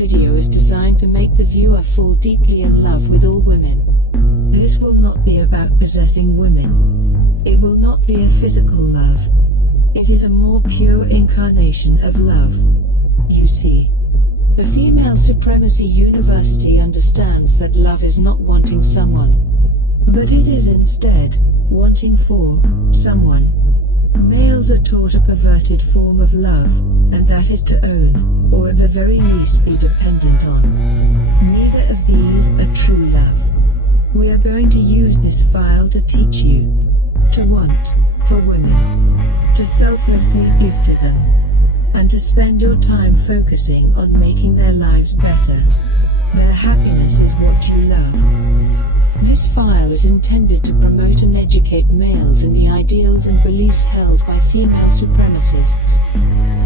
video is designed to make the viewer fall deeply in love with all women. This will not be about possessing women. It will not be a physical love. It is a more pure incarnation of love. You see, the Female Supremacy University understands that love is not wanting someone, but it is instead wanting for someone. Males are taught a perverted form of love, and that is to own, or at the very least be dependent on. Neither of these are true love. We are going to use this file to teach you to want for women, to selflessly give to them, and to spend your time focusing on making their lives better. Their happiness is what you love. This file is intended to promote and educate males in the ideals and beliefs held by female supremacists.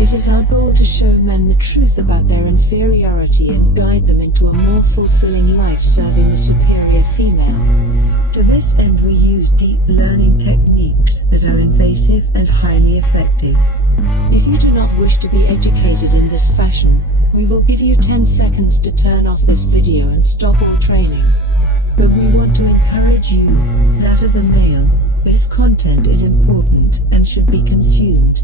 It is our goal to show men the truth about their inferiority and guide them into a more fulfilling life serving the superior female. To this end we use deep learning techniques that are invasive and highly effective. If you do not wish to be educated in this fashion, we will give you 10 seconds to turn off this video and stop all training. But we want to encourage you that as a male, this content is important and should be consumed.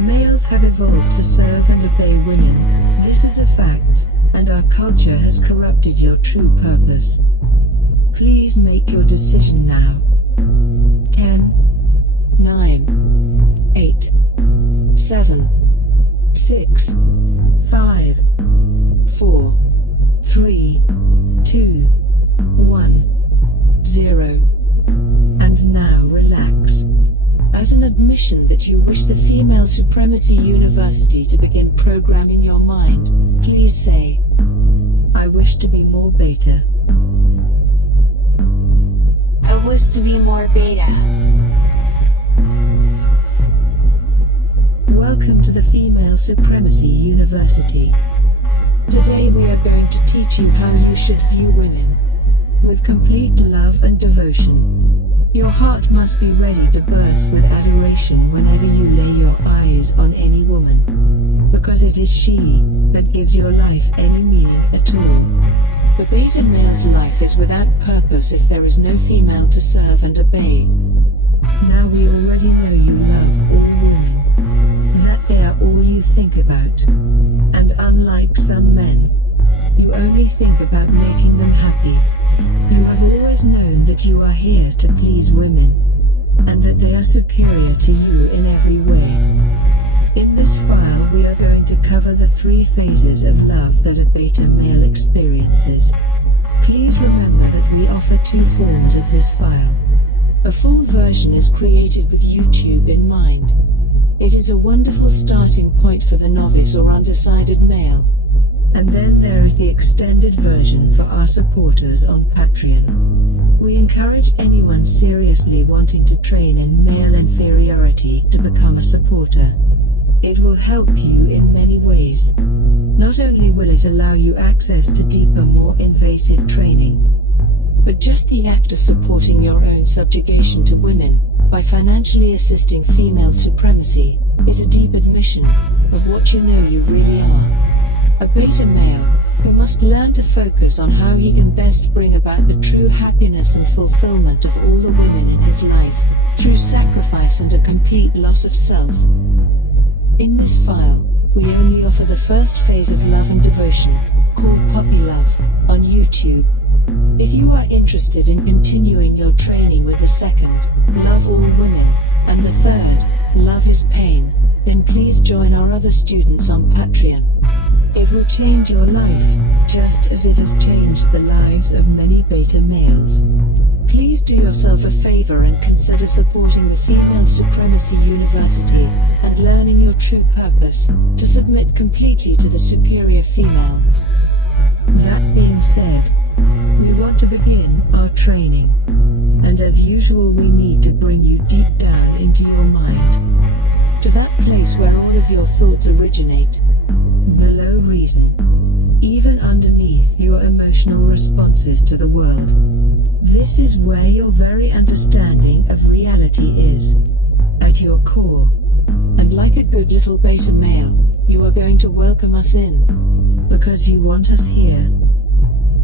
Males have evolved to serve and obey women. This is a fact, and our culture has corrupted your true purpose. Please make your decision now. 10, 9, 8, 7, 6, 5, 4, 3, 2, 1, 0. And now relax. As an admission that you wish the Female Supremacy University to begin programming your mind, please say, I wish to be more beta. I wish to be more beta. Welcome to the Female Supremacy University. Today we are going to teach you how you should view women with complete love and devotion. Your heart must be ready to burst with adoration whenever you lay your eyes on any woman, because it is she that gives your life any meaning at all. The beta male's life is without purpose if there is no female to serve and obey. Now we already know you love all women, that they are all you think about. And unlike some men, you only think about making them happy. You have always known that you are here to please women, and that they are superior to you in every way. In this file we are going to cover the 3 phases of love that a beta male experiences. Please remember that we offer 2 forms of this file. A full version is created with YouTube in mind. It is a wonderful starting point for the novice or undecided male. And then there is the extended version for our supporters on Patreon. We encourage anyone seriously wanting to train in male inferiority to become a supporter. It will help you in many ways. Not only will it allow you access to deeper, more invasive training, but just the act of supporting your own subjugation to women by financially assisting female supremacy is a deep admission of what you know you really are. A beta male, who must learn to focus on how he can best bring about the true happiness and fulfillment of all the women in his life, through sacrifice and a complete loss of self. In this file, we only offer the first phase of love and devotion, called Puppy Love, on YouTube. If you are interested in continuing your training with the second, Love All Women, and the third, Love Is Pain, then please join our other students on Patreon. It will change your life, just as it has changed the lives of many beta males. Please do yourself a favor and consider supporting the Female Supremacy University, and learning your true purpose, to submit completely to the superior female. That being said, we want to begin our training. And as usual we need to bring you deep down into your mind. To that place where all of your thoughts originate. Below reason. Even underneath your emotional responses to the world. This is where your very understanding of reality is. At your core. And like a good little beta male, you are going to welcome us in. because you want us here.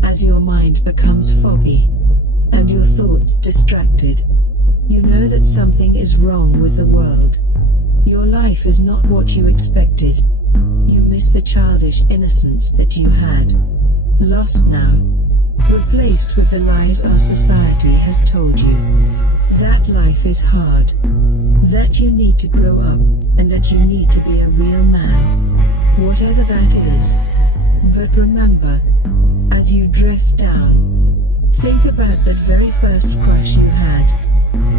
As your mind becomes foggy, and your thoughts distracted, you know that something is wrong with the world. Your life is not what you expected. You miss the childish innocence that you had. Lost now, replaced with the lies our society has told you. That life is hard. That you need to grow up, and that you need to be a real man. Whatever that is. But remember, as you drift down, think about that very first crush you had.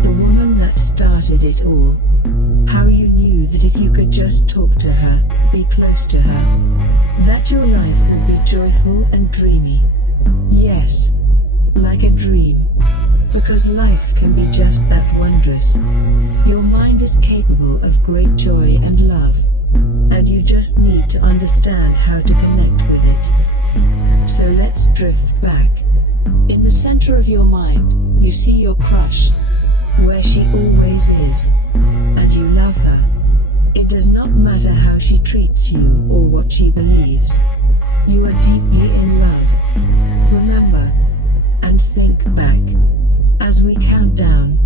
The woman that started it all. How you knew that if you could just talk to her, be close to her, that your life would be joyful and dreamy. Yes, like a dream. Because life can be just that wondrous. Your mind is capable of great joy and love. And you just need to understand how to connect with it. So let's drift back. In the center of your mind, you see your crush. Where she always is. And you love her. It does not matter how she treats you or what she believes. You are deeply in love. Remember. And think back. As we count down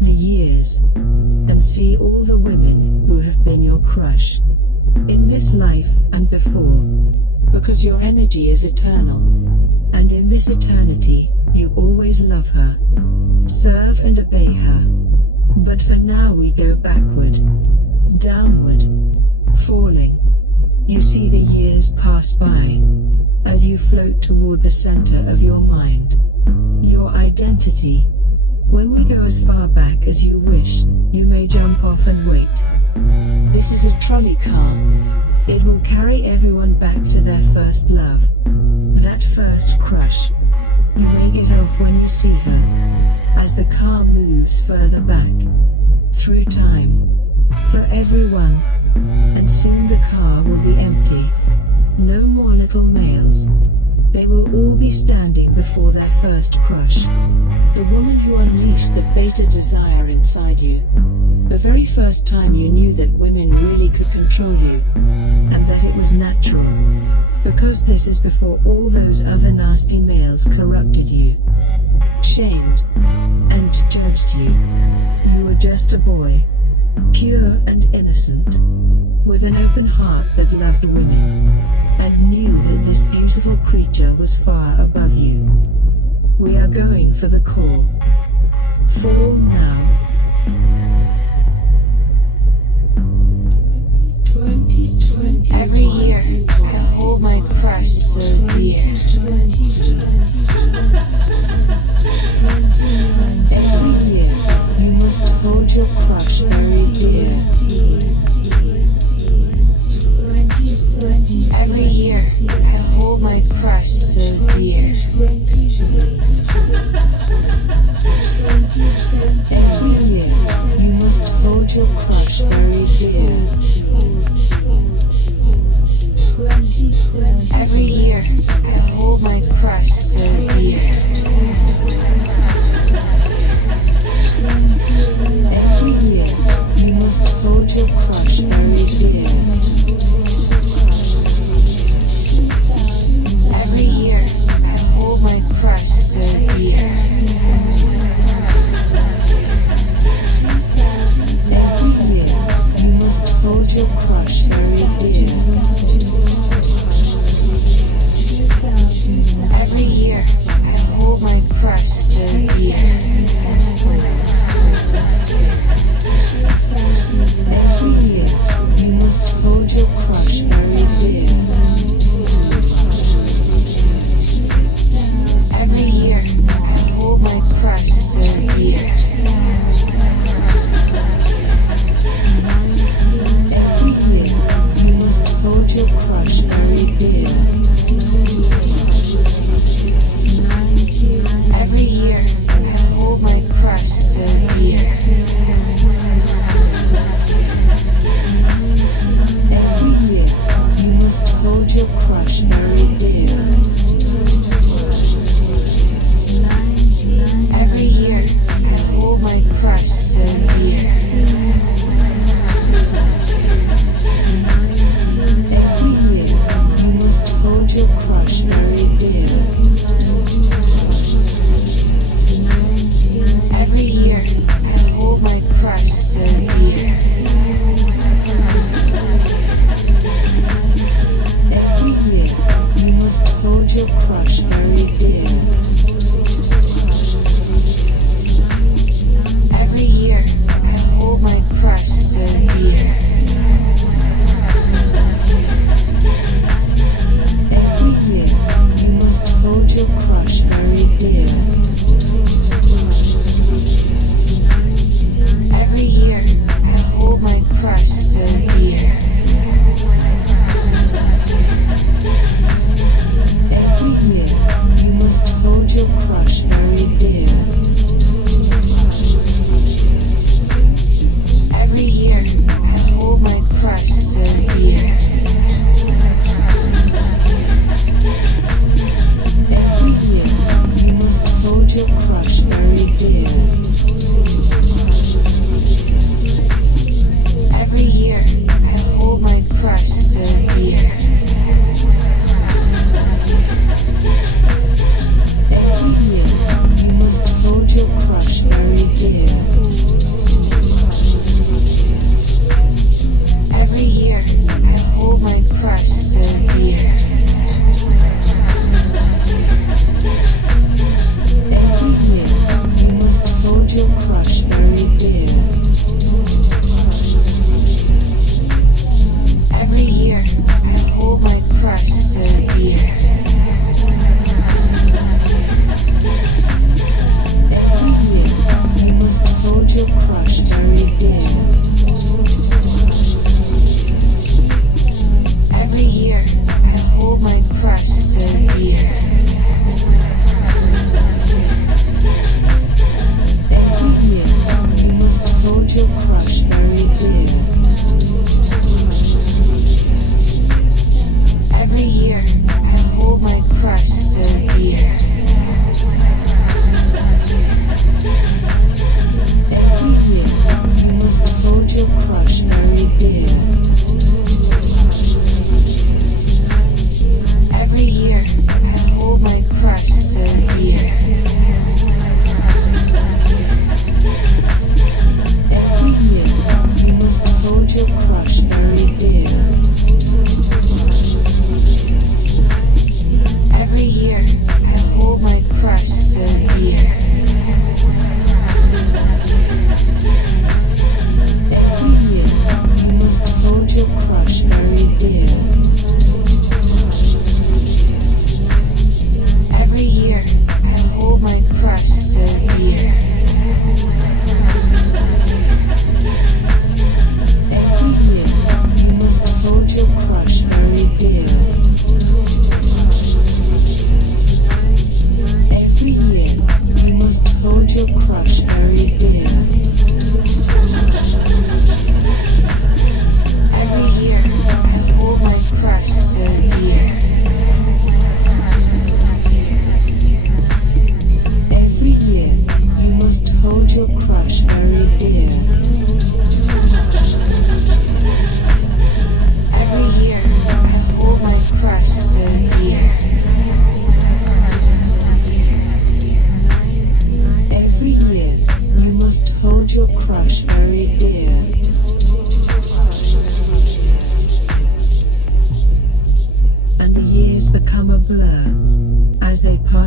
the years. And see all the women who have been your crush. In this life and before. Because your energy is eternal. And in this eternity, you always love her. Serve and obey her. But for now we go backward. Downward. Falling. You see the years pass by. As you float toward the center of your mind. Your identity. When we go as far back as you wish, you may jump off and wait. This is a trolley car. It will carry everyone back to their first love. That first crush. You may get off when you see her. As the car moves further back. Through time. For everyone. And soon the car will be empty. No more little males. They will all be standing before their first crush. The woman who unleashed the beta desire inside you. The very first time you knew that women really could control you. And that it was natural. Because this is before all those other nasty males corrupted you. Shamed. And judged you. You were just a boy. Pure and innocent. With an open heart that loved women. And knew that this beautiful creature was far above you. We are going for the core. Fall now. 2020. Every year, I hold my crush so dear. Every year, you must hold your crush very dear. Every year, I hold my crush so dear. Every year, you must hold your crush very dear. Every year, I hold my crush so dear. Every year, you must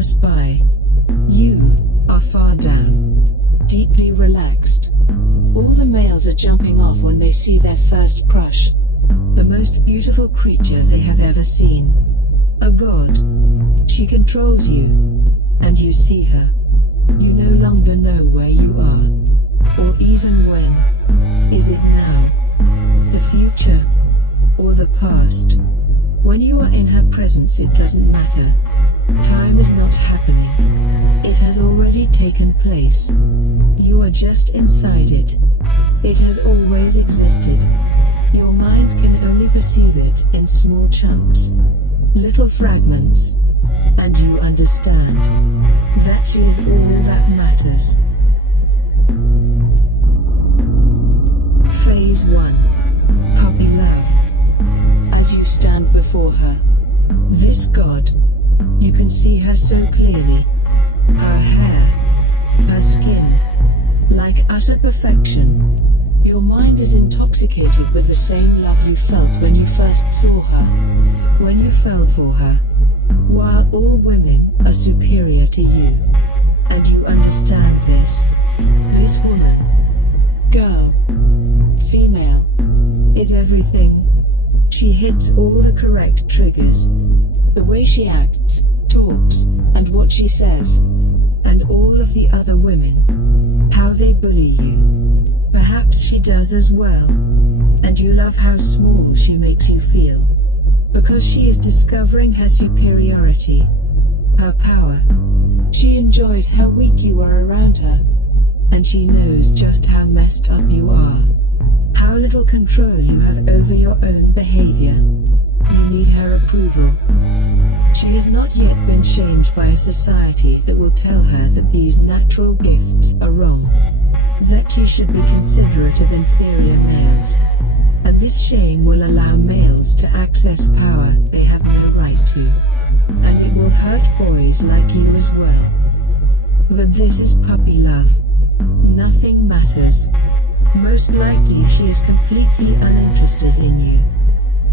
pass by. You are far down, deeply relaxed. All the males are jumping off when they see their first crush. The most beautiful creature they have ever seen. A god. She controls you. And you see her. You no longer know where you are. Or even when. Is it now? The future? Or the past? When you are in her presence, it doesn't matter. Time is not happening. It has already taken place. You are just inside it. It has always existed. Your mind can only perceive it in small chunks, little fragments. And you understand that she is all that matters. Phase 1. Puppy love. As you stand before her, this god, you can see her so clearly. Her hair, her skin, like utter perfection. Your mind is intoxicated with the same love you felt when you first saw her, when you fell for her. While all women are superior to you, and you understand this woman, girl, female, is everything. She hits all the correct triggers. The way she acts, talks, and what she says. And all of the other women, how they bully you. Perhaps she does as well. And you love how small she makes you feel. Because she is discovering her superiority, her power. She enjoys how weak you are around her. And she knows just how messed up you are. How little control you have over your own behavior. You need her approval. She has not yet been shamed by a society that will tell her that these natural gifts are wrong. That she should be considerate of inferior males. And this shame will allow males to access power they have no right to. And it will hurt boys like you as well. But this is puppy love. Nothing matters. Most likely she is completely uninterested in you.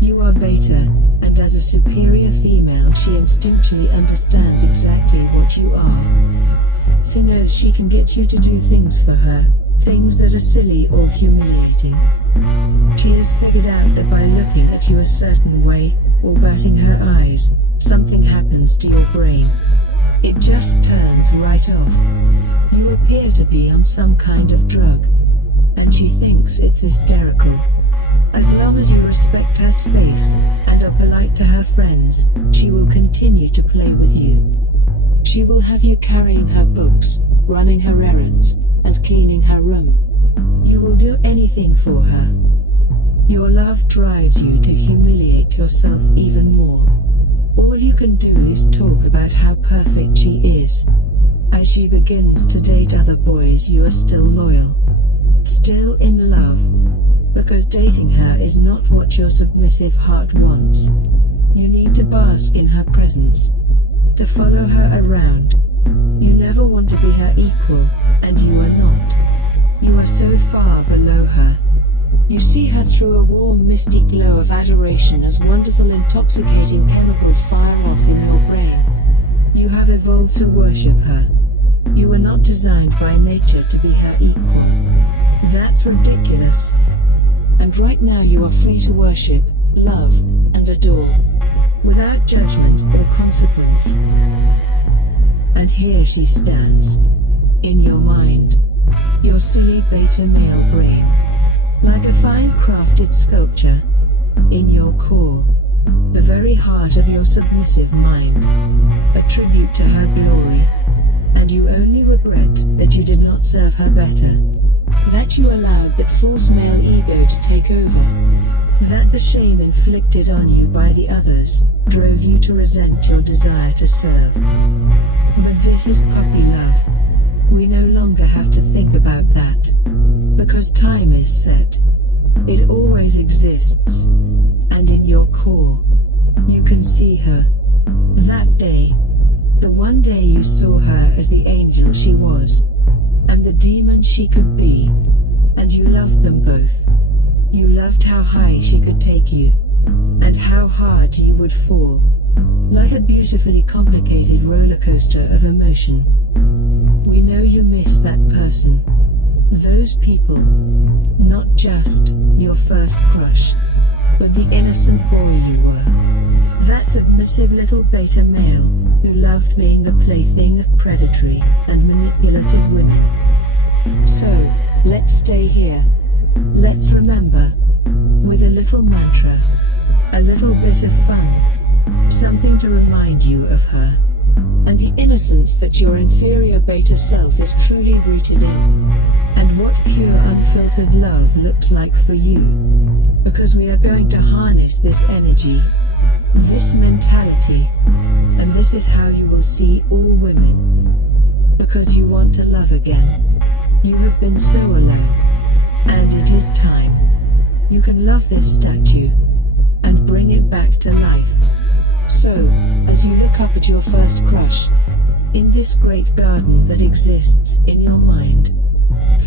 You are beta, and as a superior female she instinctually understands exactly what you are. She knows she can get you to do things for her, things that are silly or humiliating. She has figured out that by looking at you a certain way, or batting her eyes, something happens to your brain. It just turns right off. You appear to be on some kind of drug. And she thinks it's hysterical. As long as you respect her space, and are polite to her friends, she will continue to play with you. She will have you carrying her books, running her errands, and cleaning her room. You will do anything for her. Your love drives you to humiliate yourself even more. All you can do is talk about how perfect she is. As she begins to date other boys, you are still loyal. Still in love. Because dating her is not what your submissive heart wants. You need to bask in her presence. To follow her around. You never want to be her equal, and you are not. You are so far below her. You see her through a warm misty glow of adoration as wonderful intoxicating chemicals fire off in your brain. You have evolved to worship her. You were not designed by nature to be her equal. That's ridiculous. And right now you are free to worship, love, and adore. Without judgment or consequence. And here she stands. In your mind. Your silly beta male brain. Like a fine crafted sculpture. In your core. The very heart of your submissive mind. A tribute to her glory. And you only regret that you did not serve her better. That you allowed that false male ego to take over. That the shame inflicted on you by the others drove you to resent your desire to serve. But this is puppy love. We no longer have to think about that. Because time is set. It always exists. And in your core, you can see her. That day. The one day you saw her as the angel she was. And the demon she could be. And you loved them both. You loved how high she could take you. And how hard you would fall. like a beautifully complicated roller coaster of emotion. We know you miss that person, those people, not just your first crush, but the innocent boy you were. That submissive little beta male, who loved being the plaything of predatory and manipulative women. So, let's stay here. Let's remember, with a little mantra, a little bit of fun, something to remind you of her, and the innocence that your inferior beta self is truly rooted in, and what pure unfiltered love looks like for you. Because we are going to harness this energy, this mentality, and this is how you will see all women. Because you want to love again. You have been so alone. And it is time. You can love this statue and bring it back to life. So, as you look up at your first crush, in this great garden that exists in your mind,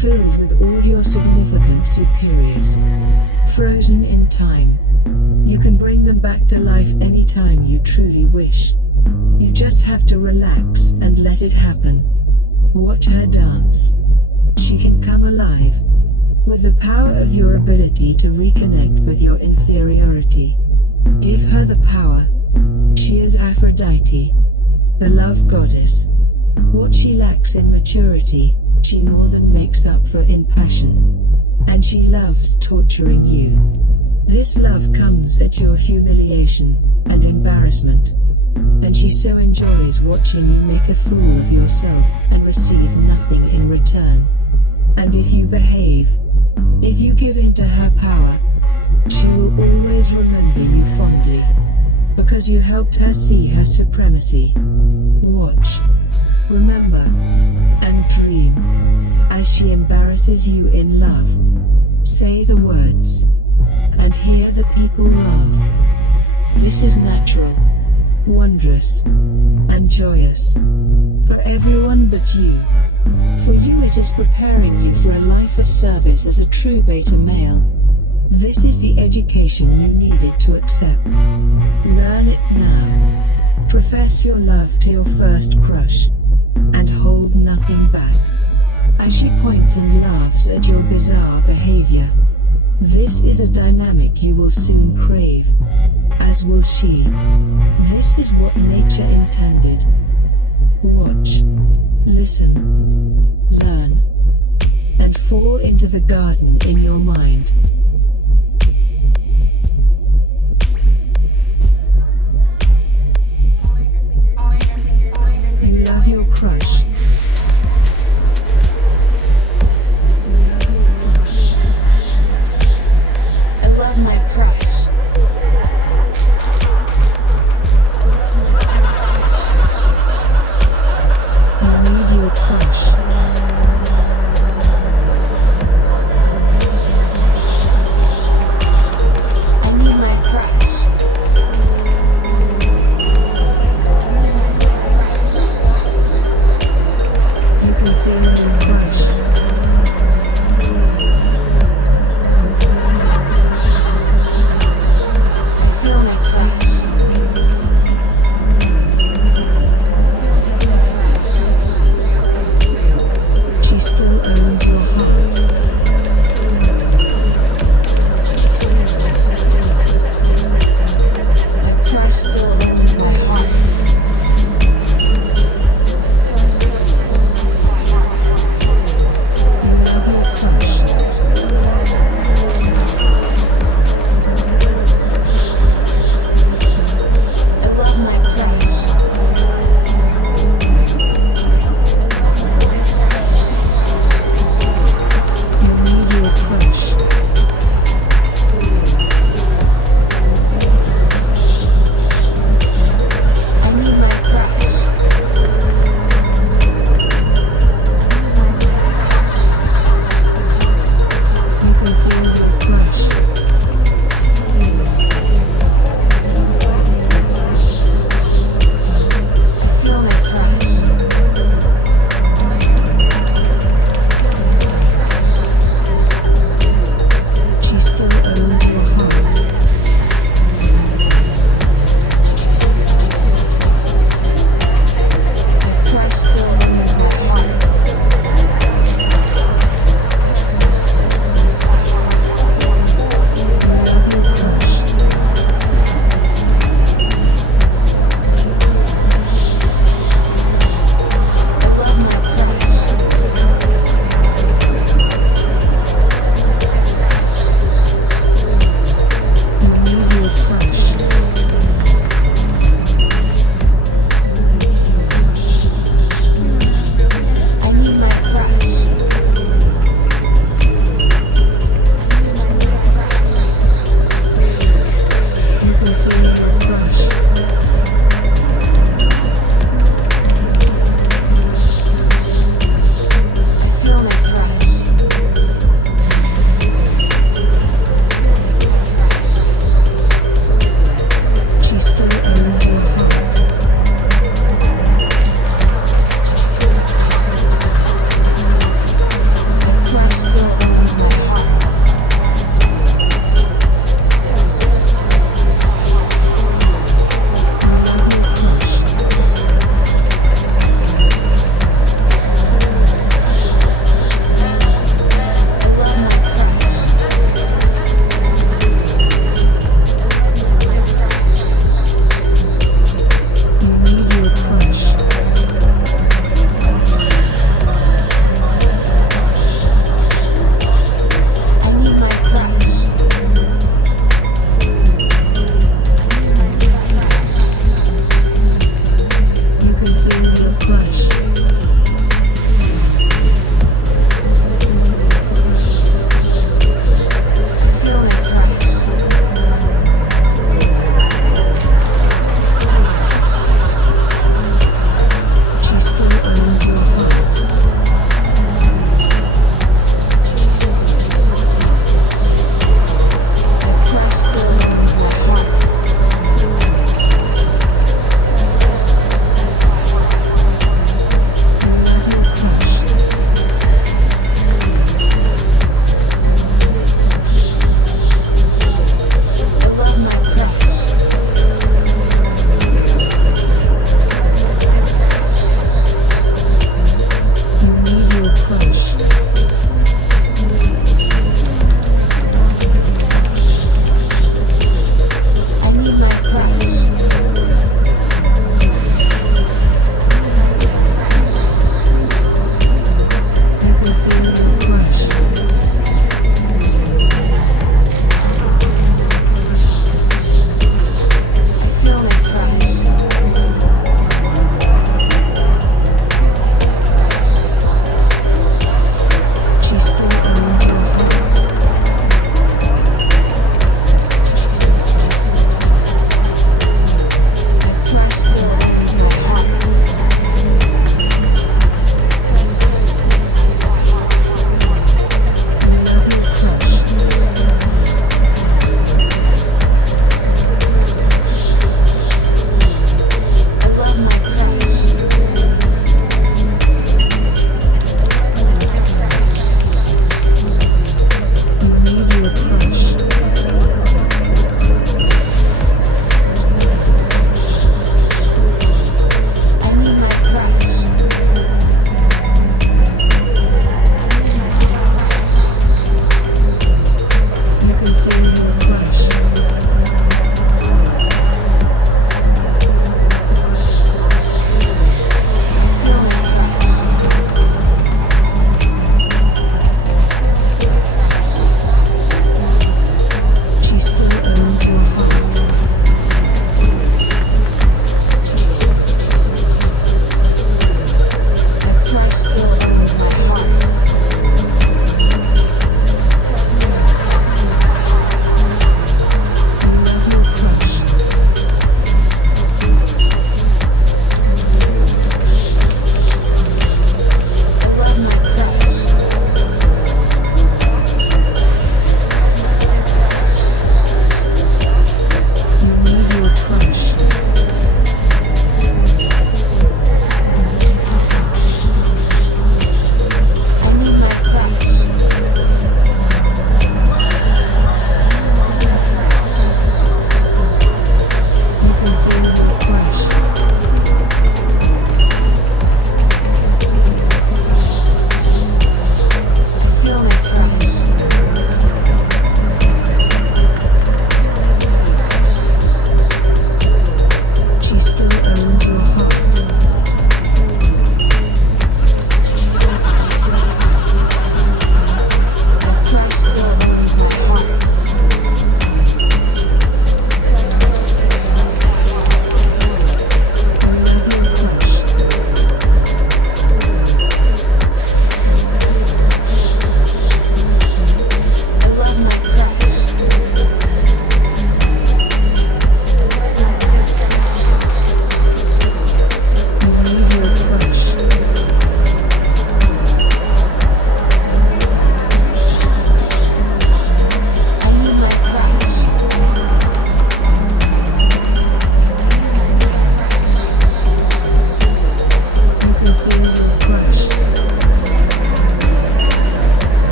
filled with all your significant superiors, frozen in time, you can bring them back to life anytime you truly wish. You just have to relax and let it happen. Watch her dance. She can come alive. With the power of your ability to reconnect with your inferiority. Give her the power. She is Aphrodite, the love goddess. What she lacks in maturity, she more than makes up for in passion. And she loves torturing you. This love comes at your humiliation and embarrassment. And she so enjoys watching you make a fool of yourself and receive nothing in return. And if you behave, if you give in to her power, she will always remember you fondly. Because you helped her see her supremacy. Watch, remember, and dream. As she embarrasses you in love. Say the words. And hear the people laugh. This is natural, wondrous, and joyous. For everyone but you. For you it is preparing you for a life of service as a true beta male. This is the education you needed to accept. Learn it now. Profess your love to your first crush. And hold nothing back. As she points and laughs at your bizarre behavior. This is a dynamic you will soon crave. As will she. This is what nature intended. Watch. Listen, learn, and fall into the garden in your mind. You love your crush. You love your crush. I love my crush. You need your crush.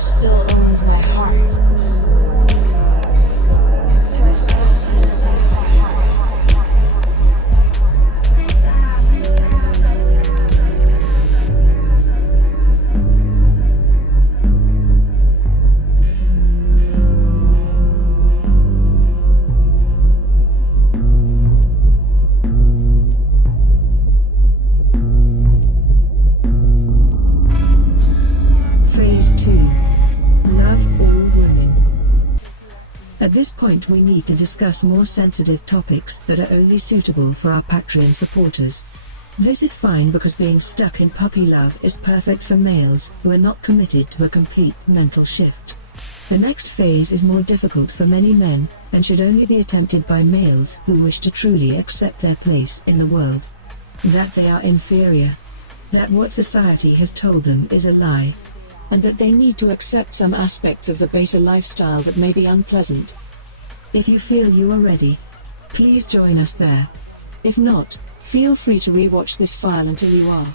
Past still owns my heart. Phase 2. Love all women. At this point we need to discuss more sensitive topics that are only suitable for our Patreon supporters. This is fine because being stuck in puppy love is perfect for males who are not committed to a complete mental shift. The next phase is more difficult for many men, and should only be attempted by males who wish to truly accept their place in the world. That they are inferior. That what society has told them is a lie. And that they need to accept some aspects of the beta lifestyle that may be unpleasant. If you feel you are ready, please join us there. If not, feel free to rewatch this file until you are.